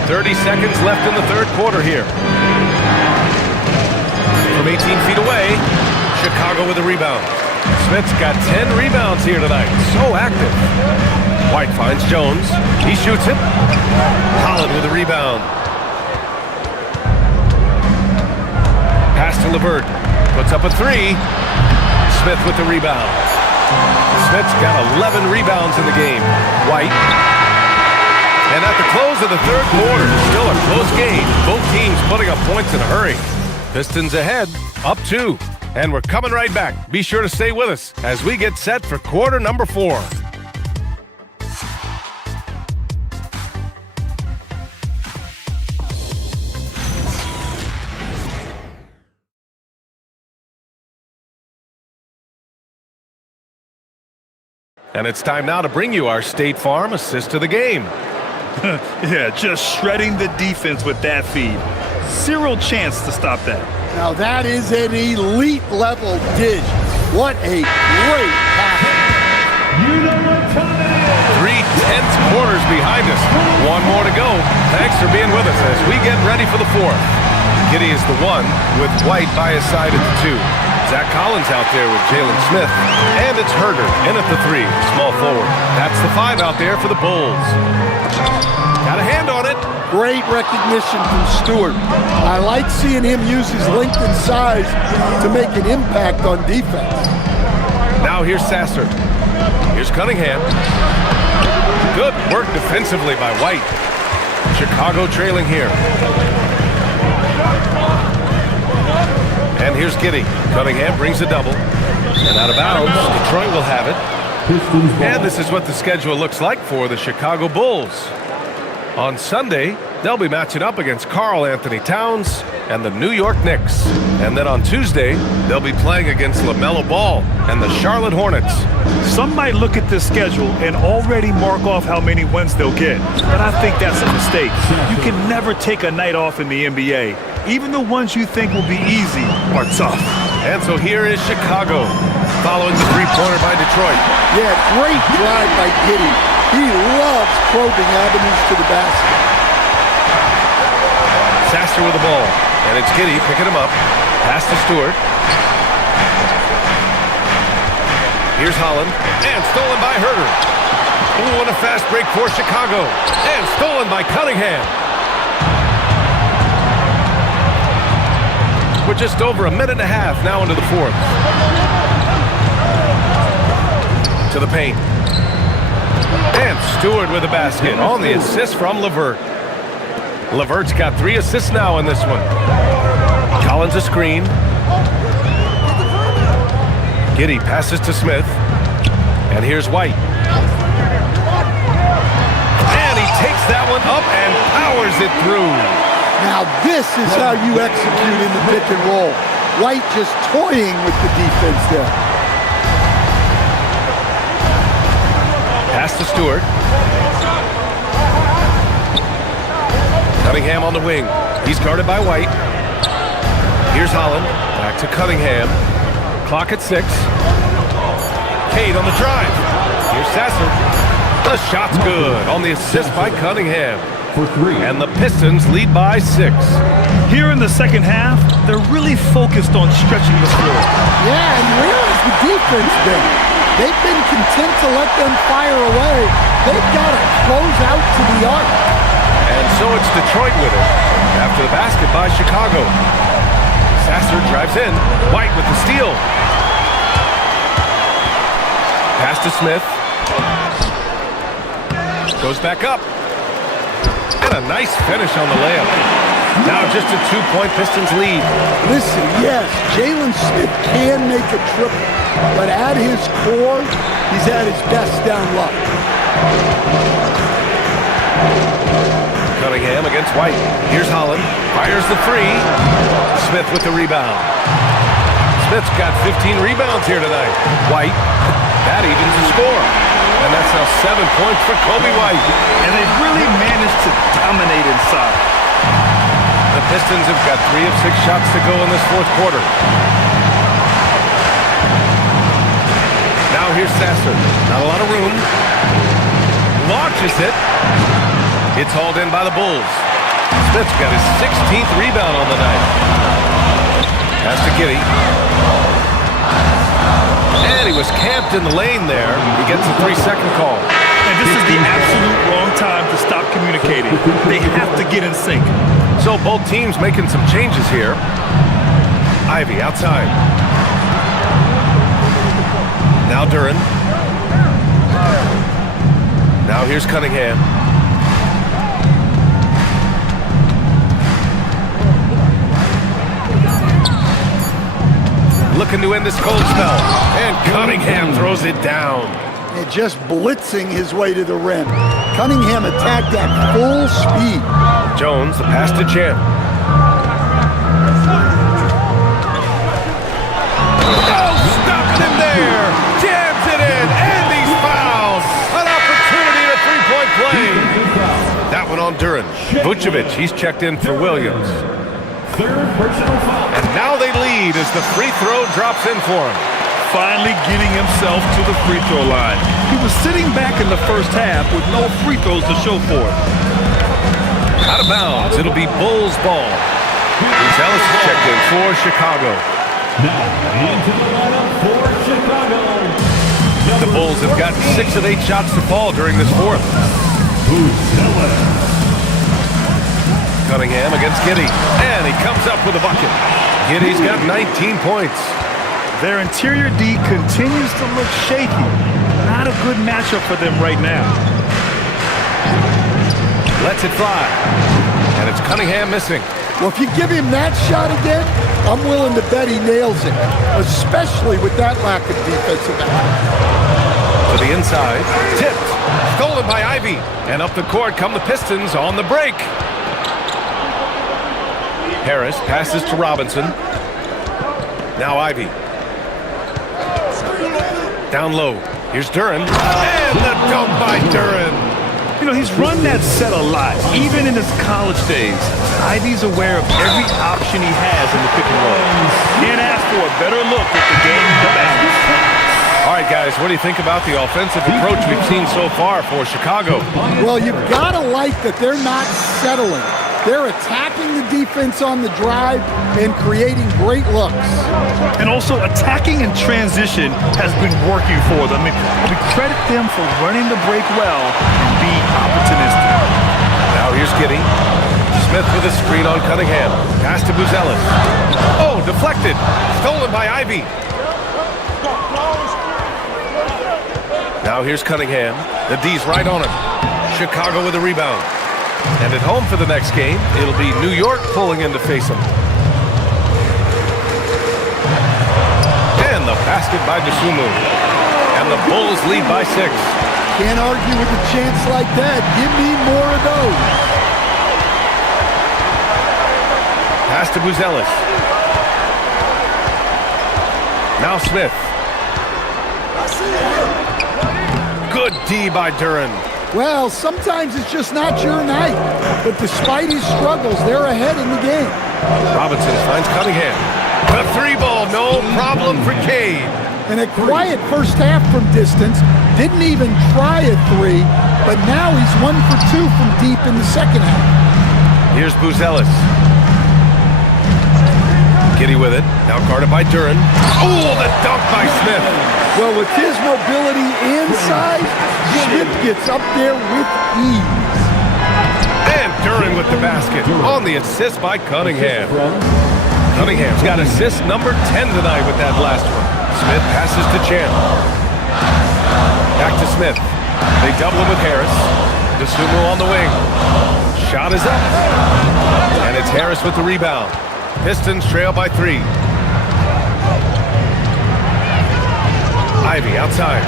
30 seconds left in the third quarter here. From 18 feet away, Chicago with a rebound. Smith's got 10 rebounds here tonight. So active. White finds Jones. He shoots it. Holland with a rebound. Pass to LeVert. Puts up a three. Smith with the rebound. Smith's got 11 rebounds in the game. White. And at the close of the third quarter, still a close game. Both teams putting up points in a hurry. Pistons ahead, up 2. And we're coming right back. Be sure to stay with us as we get set for quarter number 4. And it's time now to bring you our State Farm assist to the game. Yeah, just shredding the defense with that feed. Zero chance to stop that. Now that is an elite level dish. What a great pass. You know what time it is. 3 tense quarters behind us. One more to go. Thanks for being with us as we get ready for the 4th. Giddey is the 1 with White by his side at the 2. Zach Collins out there with Jalen Smith. And it's Herder in at the 3, small forward. That's the 5 out there for the Bulls. Got a hand on it. Great recognition from Stewart. I like seeing him use his length and size to make an impact on defense. Now here's Sasser. Here's Cunningham. Good work defensively by White. Chicago trailing here. And here's Giddey. Cunningham brings a double. And out of bounds, Detroit will have it. And this is what the schedule looks like for the Chicago Bulls. On Sunday, they'll be matching up against Karl Anthony Towns and the New York Knicks. And then on Tuesday, they'll be playing against LaMelo Ball and the Charlotte Hornets. Some might look at this schedule and already mark off how many wins they'll get. But I think that's a mistake. You can never take a night off in the NBA. Even the ones you think will be easy are tough. And so here is Chicago, following the three-pointer by Detroit. Yeah, great drive by Giddey. He loves probing avenues to the basket. Sasser with the ball, and it's Giddey picking him up. Pass to Stewart. Here's Holland, and stolen by Herder. Oh, and a fast break for Chicago, and stolen by Cunningham. We're just over a minute and a half now into the 4th. To the paint. And Stewart with a basket on the assist from LeVert. LeVert's got 3 assists now in this one. Collins a screen. Giddey passes to Smith. And here's White. And he takes that one up and powers it through. Now this is how you execute in the pick and roll. White just toying with the defense there. Pass to Stewart. Cunningham on the wing. He's guarded by White. Here's Holland. Back to Cunningham. Clock at 6. Cade on the drive. Here's Sasser. The shot's good on the assist by Cunningham. And the Pistons lead by 6. Here in the second half, they're really focused on stretching the floor. Yeah, and where has the defense been? They've been content to let them fire away. They've got to close out to the arc. And so it's Detroit with it after the basket by Chicago. Sasser drives in. White with the steal. Pass to Smith. Goes back up. And a nice finish on the layup. Now just a 2-point Pistons lead. Listen, yes, Jalen Smith can make a triple, but at his core, he's at his best down low. Cunningham against White. Here's Holland. Fires the 3. Smith with the rebound. Smith's got 15 rebounds here tonight. White That evens the score. And that's now 7 points for Kobe White. And they've really managed to dominate inside. The Pistons have got 3 of 6 shots to go in this fourth quarter. Now here's Sasser. Not a lot of room. Launches it. It's hauled in by the Bulls. Smith's got his 16th rebound on the night. Pass to Giddey. And he was camped in the lane there. He gets a 3-second call. And this is the absolute wrong time to stop communicating. They have to get in sync. So both teams making some changes here. Ivy outside. Now Duren. Now here's Cunningham. Looking to end this cold spell. And Cunningham throws it down. And just blitzing his way to the rim. Cunningham attacked at full speed. Jones, the pass to Champ. Oh, stopping him there. Jams it in. And he's fouled. An opportunity at a three-point play. That one on Duren. Vucevic, he's checked in for Williams. Third personal foul. And now they lead as the free throw drops in for him. Finally getting himself to the free throw line. He was sitting back in the first half with no free throws to show for it. Out of bounds. It'll be Bulls ball. Ellis is checked in for Chicago. Now into the lineup for Chicago. The Bulls have gotten 6 of 8 shots to fall during this fourth. Cunningham against Giddey. And he comes up with a bucket. Giddey's got 19 points. Their interior D continues to look shaky. Not a good matchup for them right now. Lets it fly. And it's Cunningham missing. Well, if you give him that shot again, I'm willing to bet he nails it, especially with that lack of defensive effort. To the inside. Tipped. Stolen by Ivy. And up the court come the Pistons on the break. Harris passes to Robinson. Now Ivy. Down low. Here's Duren. And the dunk by Duren. You know, he's run that set a lot, even in his college days. Ivy's aware of every option he has in the pick and roll. Can't ask for a better look at the game demands. All right, guys, what do you think about the offensive approach we've seen so far for Chicago? Well, you've got to like that they're not settling. They're attacking the defense on the drive and creating great looks. And also attacking in transition has been working for them. I mean, we credit them for running the break well and being opportunistic. Now here's Giddey. Smith with a screen on Cunningham. Pass to Buzelis. Oh, deflected. Stolen by Ivy. Now here's Cunningham. The D's right on him. Chicago with a rebound. And at home for the next game, it'll be New York pulling in to face them. And the basket by Dosunmu. And the Bulls lead by 6. Can't argue with a chance like that. Give me more of those. Pass to Buzelis. Now Smith. Good D by Duren. Well, sometimes it's just not your night. But despite his struggles, they're ahead in the game. Robinson finds Cunningham. The 3-ball, no problem for Cade. And a quiet first half from distance. Didn't even try a 3, but now he's 1 for 2 from deep in the second half. Here's Buzelis. Giddey with it. Now guarded by Duren. Oh, the dunk by Smith. Well, with his mobility and size, Smith gets up there with ease. And Duren with the basket on the assist by Cunningham. Cunningham's got assist number 10 tonight with that last one. Smith passes to Champ. Back to Smith. They double him with Harris. Dosunmu on the wing. Shot is up. And it's Harris with the rebound. Pistons trail by 3. Ivy outside.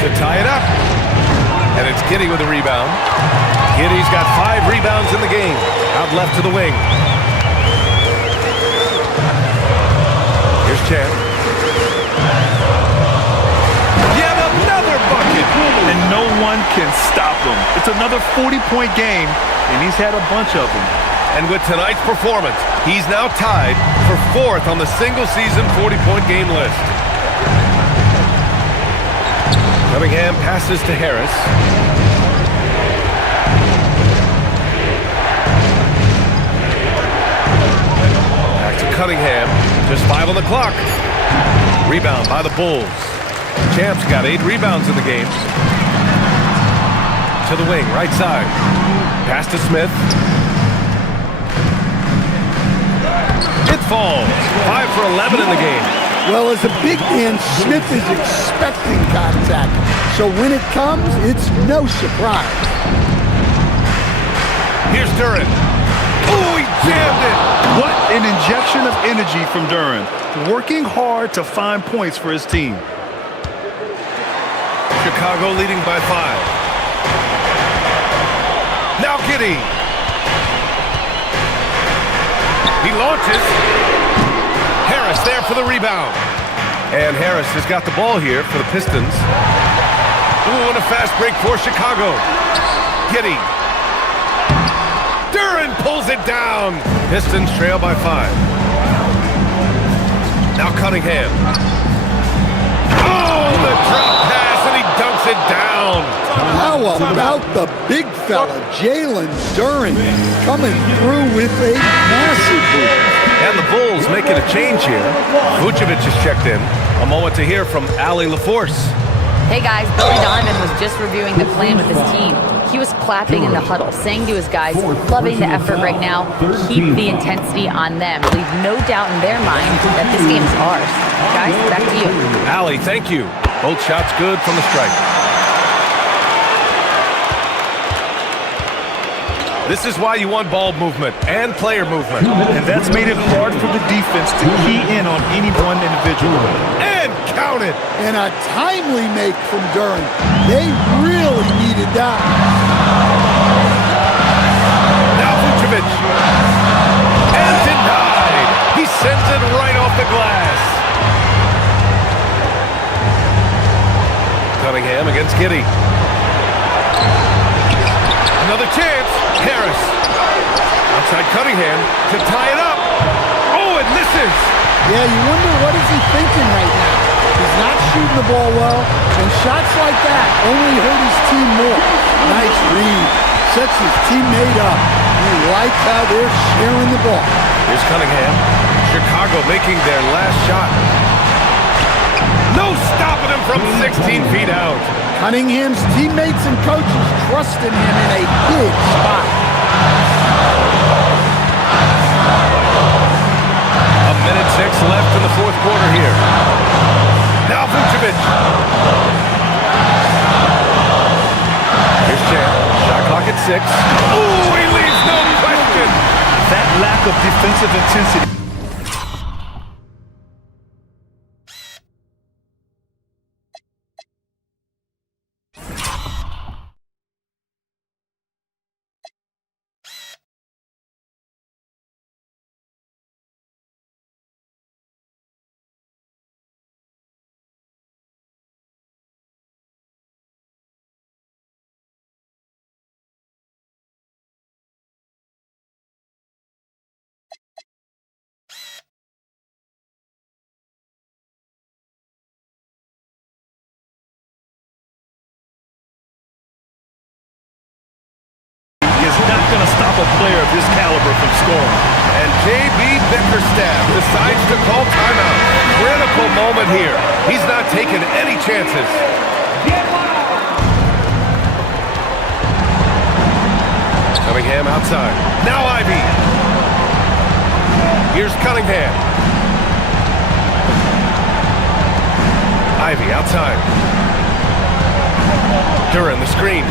To tie it up. And it's Giddey with the rebound. Giddey's got 5 rebounds in the game. Out left to the wing. Here's Champ. and no one can stop him. It's another 40-point game, and he's had a bunch of them. And with tonight's performance, he's now tied for 4th on the single-season 40-point game list. Cunningham passes to Harris. Back to Cunningham. Just 5 on the clock. Rebound by the Bulls. Champs got 8 rebounds in the game. To the wing, right side. Pass to Smith. It falls. 5 for 11 in the game. Well, as a big man, Smith is expecting contact. So when it comes, it's no surprise. Here's Duren. Oh, he jammed it. What an injection of energy from Duren. Working hard to find points for his team. Chicago leading by 5. Now Giddey. He launches. Harris there for the rebound. And Harris has got the ball here for the Pistons. Ooh, and a fast break for Chicago. Giddey. Duren pulls it down. Pistons trail by 5. Now Cunningham. Oh, the drop pass, and he dunks it down. How about the big fella, Jalen Duren, coming through with a massive boost. And the Bulls making a change here. Vucevic is checked in. A moment to hear from Allie LaForce. Hey guys, Billy Donovan was just reviewing the plan with his team. He was clapping in the huddle, saying to his guys, loving the effort right now, keep the intensity on them. Leave no doubt in their mind that this game is ours. Guys, back to you. Allie, thank you. Both shots good from the stripe. This is why you want ball movement and player movement. And that's made it hard for the defense to key in on any one individual. And count it. And a timely make from Duren. They really needed that. Now Vucevic. And denied. He sends it right off the glass. Cunningham against Giddey. Another chance. Harris. Outside Cunningham to tie it up. Oh, it misses. Yeah, you wonder what is he thinking right now. He's not shooting the ball well, and shots like that only hurt his team more. Nice read. Sets his teammate up. You like how they're sharing the ball. Here's Cunningham. Chicago making their last shot. No stopping him from 16 feet out. Cunningham's teammates and coaches trusting him in a big spot. A minute 6 left in the fourth quarter here. Now Vucevic. Here's Champ. Shot clock at 6. Ooh, he leaves no question. That lack of defensive intensity. Not going to stop a player of his caliber from scoring. And J.B. Bickerstaff decides to call timeout. Critical moment here. He's not taking any chances. Cunningham outside. Now Ivy. Here's Cunningham. Ivy outside. Duren the screen.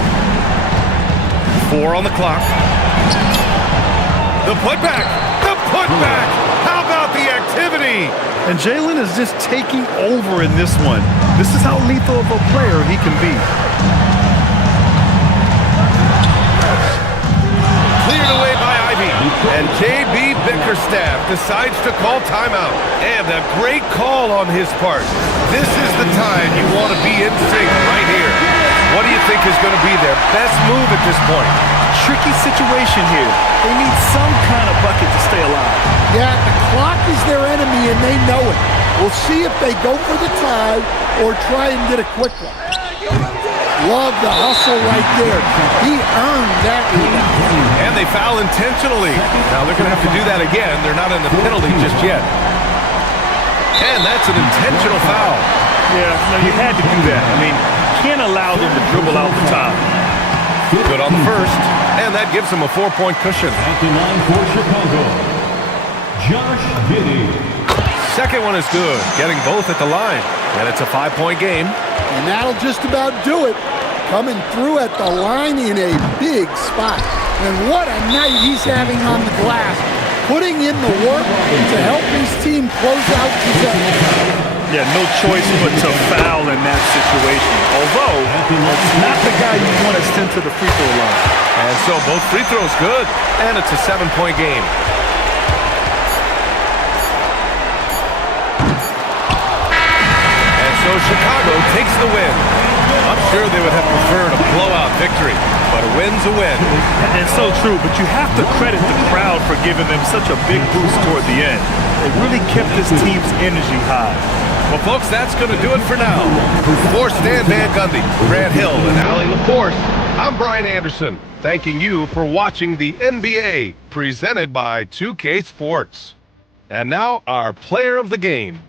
4 on the clock. The putback! The putback! How about the activity? And Jalen is just taking over in this one. This is how lethal of a player he can be. Cleared away by Ivy. And J.B. Bickerstaff decides to call timeout. And a great call on his part. This is the time you want to be in sync right here. What do you think is going to be their best move at this point? Tricky situation here. They need some kind of bucket to stay alive. Yeah, the clock is their enemy and they know it. We'll see if they go for the tie or try and get a quick one. Love the hustle right there. He earned that rebound. And they foul intentionally. Now they're going to have to do that again. They're not in the penalty just yet. And that's an intentional foul. Yeah, no, you had to do that. I mean, can't allow them to dribble out the top. Good on the first. And that gives them a 4-point cushion. At the line for Chicago, Josh Giddey. Second one is good, getting both at the line. And it's a 5-point game. And that'll just about do it. Coming through at the line in a big spot. And what a night he's having on the glass. Putting in the work to help his team close out possession. Yeah, no choice but to foul in that situation. Although, it's not the guy you want to send to the free throw line. And so both free throws good. And it's a 7-point game. So Chicago takes the win. I'm sure they would have preferred a blowout victory, but a win's a win. And so true, but you have to credit the crowd for giving them such a big boost toward the end. They really kept this team's energy high. Well, folks, that's going to do it for now. For Stan Van Gundy, Grant Hill, and Allie LaForce, I'm Brian Anderson, thanking you for watching the NBA presented by 2K Sports. And now, our player of the game.